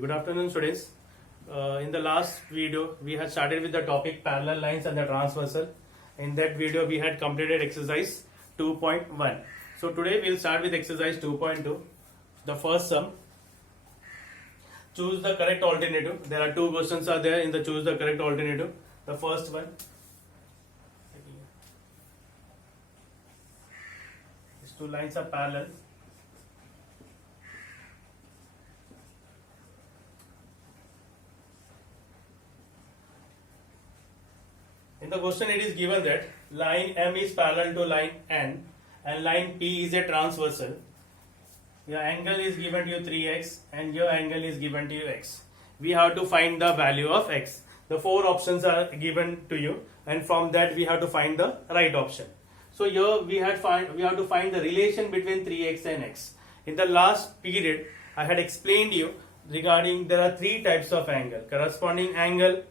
Good afternoon, students. In the last video, we had started with the topic parallel lines and the transversal. In that video, we had completed exercise 2.1. So today we'll start with exercise 2.2. The first sum. Choose the correct alternative. There are two questions are there in the choose the correct alternative. The first one. These two lines are parallel. In the question it is given that line M is parallel to line N and line P is a transversal. Your angle is given to you 3x and your angle is given to you x. We have to find the value of x. The four options are given to you and from that we have to find the right option. So here we have to find the relation between 3x and x. In the last period I had explained you regarding there are three types of angle: corresponding angle,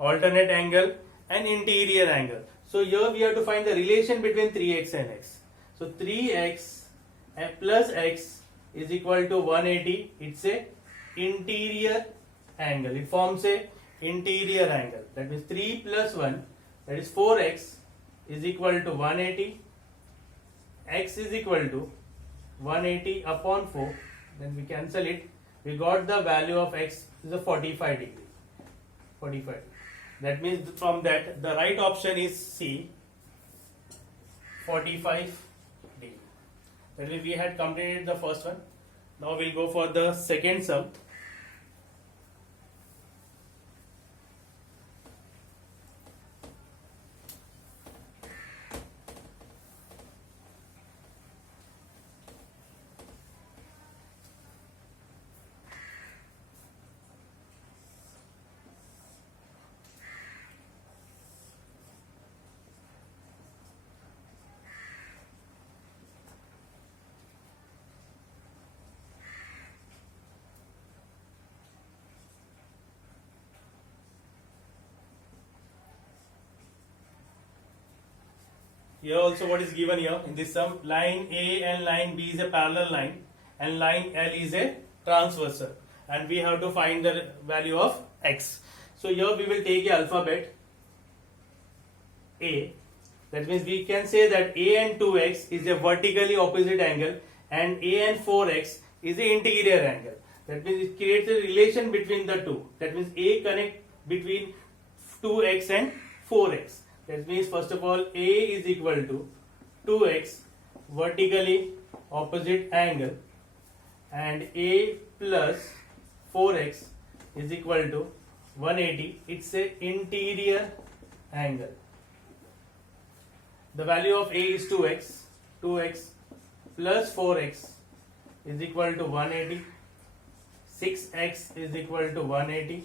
alternate angle and interior angle. So here we have to find the relation between 3x and x. So 3x plus x is equal to 180. It's a interior angle. It forms a interior angle. That means 3 plus 1, that is 4x, is equal to 180. X is equal to 180 upon 4. Then we cancel it. We got the value of x is a 45 degree. 45. That means from that the right option is C, 45 degree. That means we had completed the first one. Now we'll go for the second sum. Here also what is given here in this sum, line A and line B is a parallel line and line L is a transversal and we have to find the value of x. So here we will take a alphabet A. That means we can say that A and 2x is a vertically opposite angle and A and 4x is the interior angle. That means it creates a relation between the two. That means A connect between 2x and 4x. That means first of all A is equal to 2x vertically opposite angle and A plus 4x is equal to 180. It's a interior angle. The value of A is 2x. 2x plus 4x is equal to 180. 6x is equal to 180.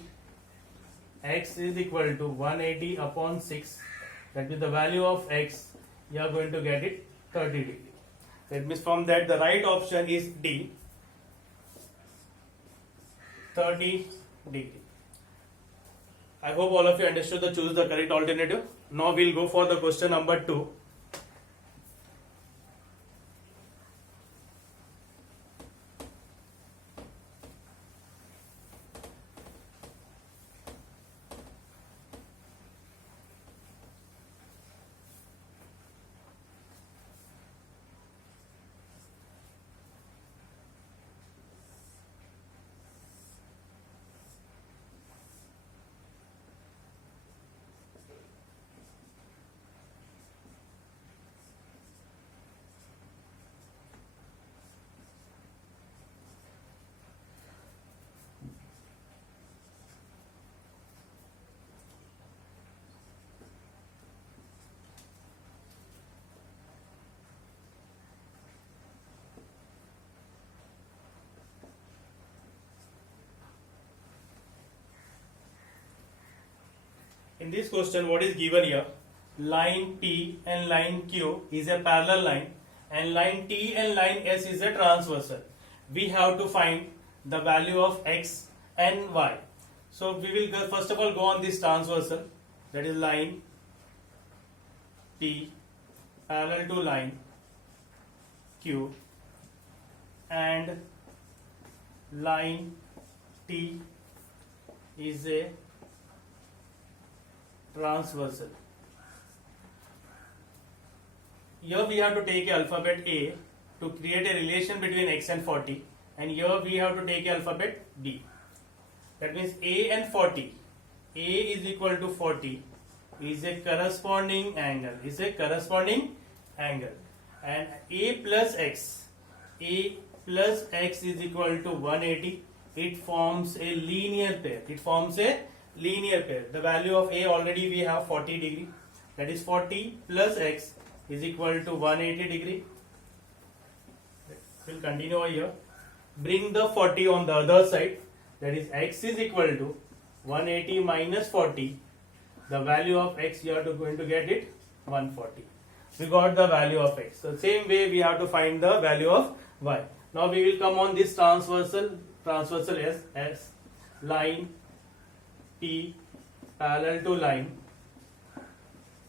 X is equal to 180 upon 6. That means the value of x, you are going to get it 30 degree. That means from that the right option is D, 30 degree. I hope all of you understood the choose the correct alternative. Now we'll go for the question number 2. In this question, what is given here? Line P and line Q is a parallel line and line T and line S is a transversal. We have to find the value of x and y. So we will first of all go on this transversal, that is line P parallel to line Q and line T is a transversal. Here we have to take alphabet A to create a relation between x and 40, and here we have to take alphabet B. That means A and 40. A is equal to 40 is a corresponding angle. And A plus X is equal to 180. It forms a linear pair. The value of A already we have 40 degree. That is 40 plus X is equal to 180 degree. We'll continue over here. Bring the 40 on the other side. That is X is equal to 180 minus 40. The value of X you are going to get it 140. We got the value of X. So same way we have to find the value of Y. Now we will come on this transversal as line P parallel to line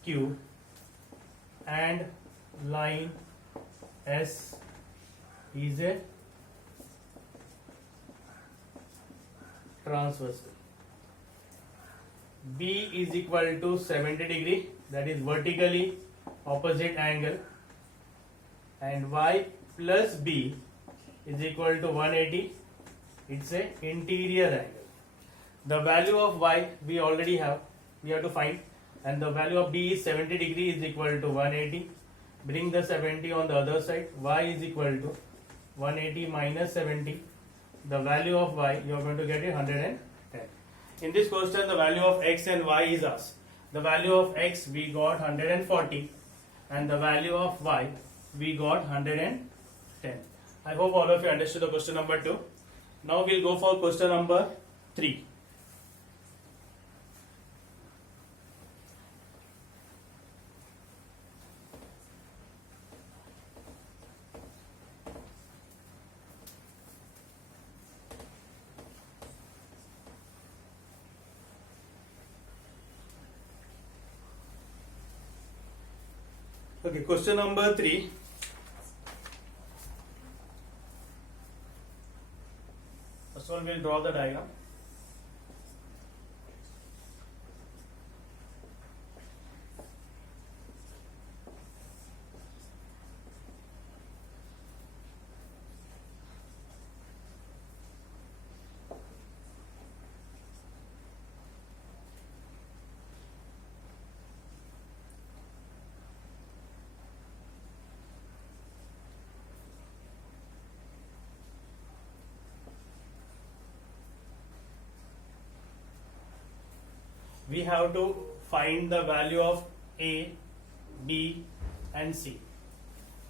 Q and line S is a transversal. B is equal to 70 degree, that is vertically opposite angle, and Y plus B is equal to 180. It's a interior angle. The value of Y we already have, we have to find, and the value of B is 70 degree is equal to 180. Bring the 70 on the other side. Y is equal to 180 minus 70. The value of Y you are going to get it 110. In this question the value of X and Y is asked. The value of X we got 140 and the value of Y we got 110. I hope all of you understood the question number 2. Now we'll go for question number 3. Okay, question number 3. First of all, we'll draw the diagram. We have to find the value of A, B and C.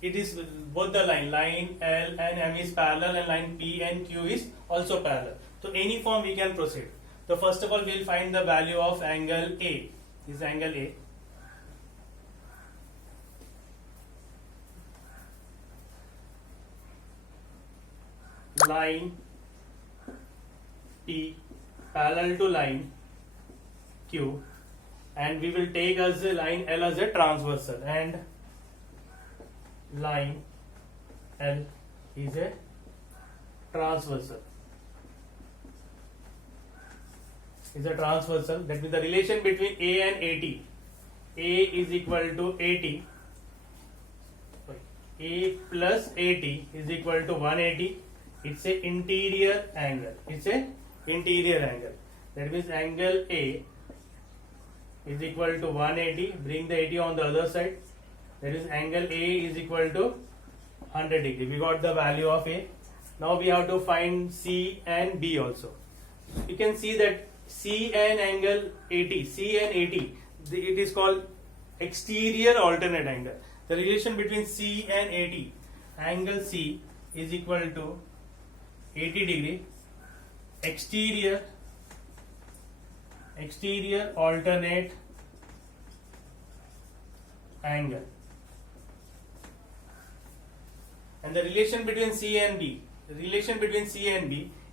It is both the line L and M is parallel and line P and Q is also parallel. So any form we can proceed. So first of all we will find the value of angle A. This is angle A. Line P parallel to line Q, and we will take as a line L as a transversal, and line L is a transversal. That means the relation between A and AT. A is equal to AT. A plus AT is equal to 180. It's a interior angle. That means angle A is equal to 180. Bring the 80 on the other side. That is angle A is equal to 100 degree. We got the value of A. Now we have to find C and B also. You can see that C and angle AT, it is called exterior alternate angle. The relation between C and AT, angle C is equal to 80 degree. Exterior alternate angle, and the relation between C and B,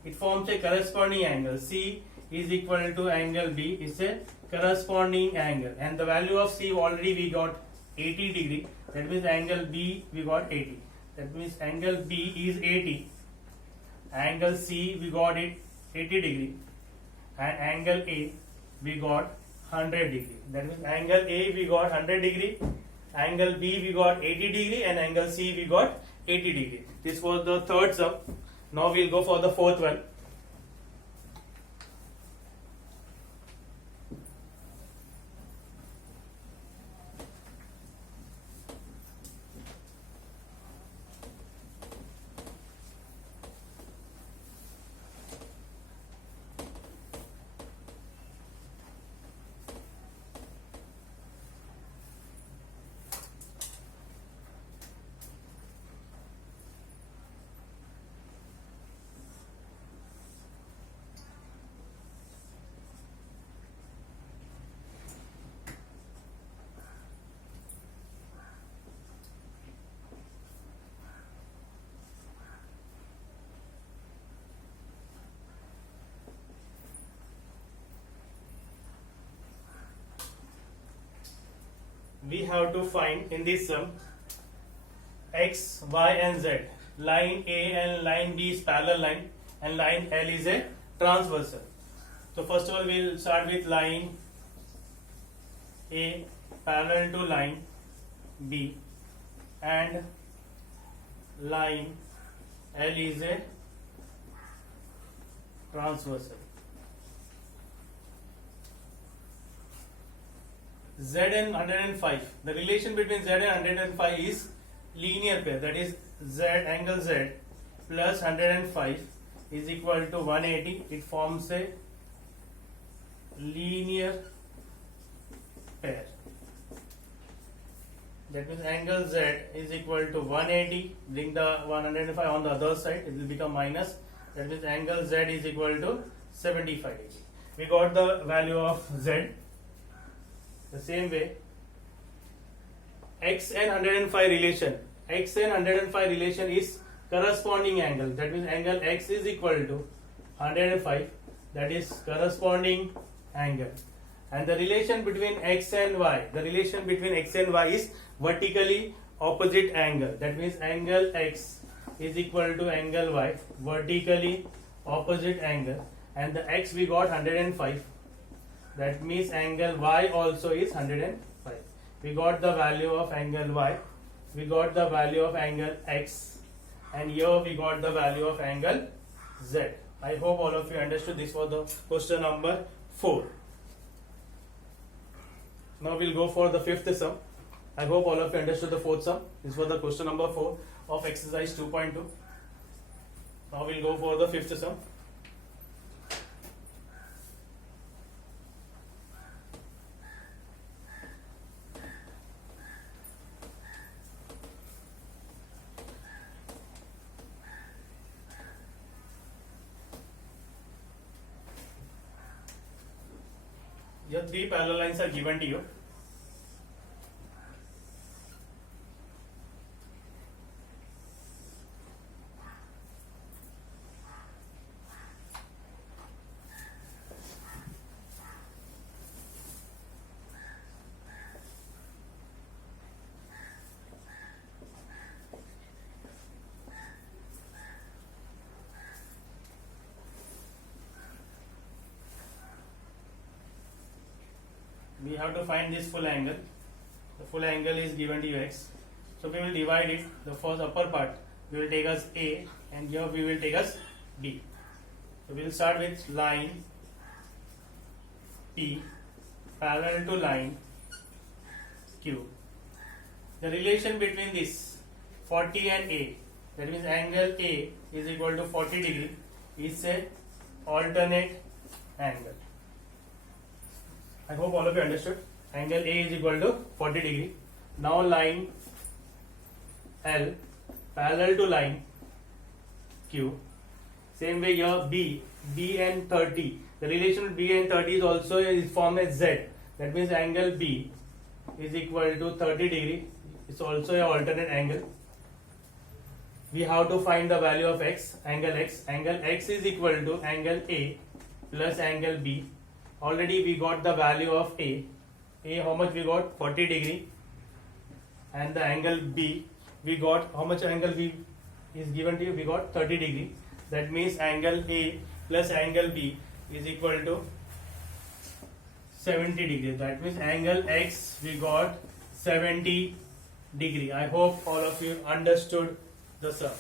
it forms a corresponding angle. C is equal to angle B is a corresponding angle, and the value of C already we got 80 degree. That means angle B we got 80. That means angle B is 80. Angle C we got it 80 degree, and angle A we got 100 degree. That means angle A we got 100 degree, angle B we got 80 degree, and angle C we got 80 degree. This was the third sum. Now we'll go for the fourth one. We have to find in this sum x, y and z. Line A and line B is parallel line, and line L is a transversal. So first of all we'll start with line A parallel to line B, and line L is a transversal. Z and 105. The relation between Z and 105 is linear pair. That is Z angle Z plus 105 is equal to 180. It forms a linear pair. That means angle Z is equal to 180. Bring the 105 on the other side. It will become minus. That means angle Z is equal to 75 degree. We got the value of Z. The same way, x and 105 relation. X and 105 relation is corresponding angle. That means angle x is equal to 105. That is corresponding angle. And the relation between x and y. The relation between x and y is vertically opposite angle. That means angle x is equal to angle y, vertically opposite angle. And the x we got 105. That means angle y also is 105. We got the value of angle y, we got the value of angle x, and here we got the value of angle z. I hope all of you understood. This was the question number 4. Now we'll go for the fifth sum. I hope all of you understood the fourth sum. This was the question number 4 of exercise 2.2. Now we'll go for the fifth sum. Here 3 parallel lines are given to you. We have to find this full angle. The full angle is given to you x. So we will divide it. The first upper part we will take as A, and here we will take as B. So we will start with line P parallel to line Q. The relation between this 40 and A, that means angle A is equal to 40 degree, is a alternate angle. I hope all of you understood. Angle A is equal to 40 degree. Now line L parallel to line Q. Same way here B and 30. The relation B and 30 is also formed as Z. That means angle B is equal to 30 degree. It's also an alternate angle. We have to find the value of x, angle x. Angle x is equal to angle A plus angle B. Already we got the value of A. A, how much we got? 40 degree. And the angle B, we got, how much angle B is given to you? We got 30 degree. That means angle A plus angle B is equal to 70 degrees. That means angle X we got 70 degree. I hope all of you understood the sum.